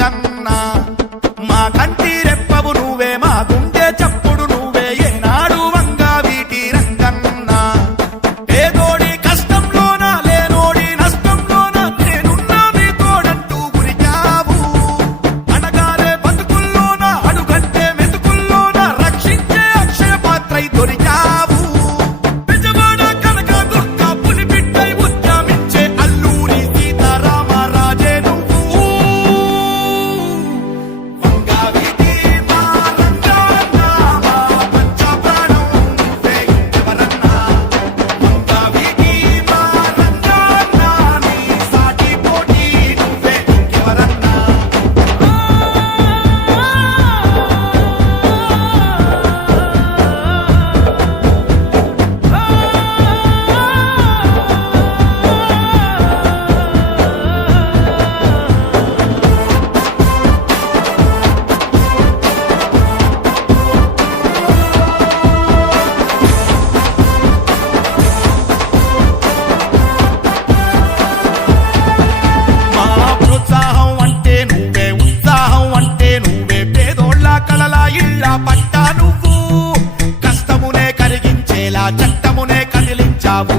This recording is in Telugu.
రంగన్న మా కంటి రెప్పవు నువ్వే మా గుండె చప్పుడు నువ్వే ఏనాడు వంగా వీటి రంగన్న పేదోడి కష్టంలోన లేనోడి నష్టంలోన నేనున్నా మీ తోడంటూ గురికావు అనగానే బతుకుల్లోన అడుగంటే మెతుకుల్లోన రక్షించే అక్షయ పాత్రై దొరికావు బెజవాడ కనక దుర్గ పులిబిడ్డై ఉద్యమించే అల్లూరి సీతారామరాజే నువ్వు వంగా వీటి మా రంగన్న మా పంచప్రాణం నువ్వే ఎవరన్నా వంగా వీటి మా రంగన్న నీ సాటి పోటీ నువ్వే ఎవరన్నా మా ప్రోత్సాహం అంటే నువ్వే ఉత్సాహం అంటే నువ్వే పేదోళ్ళ కళల ఇళ్ళ పట్టా నువ్వు కష్టమునే కరిగించేలా చట్టమునే కదిలించావు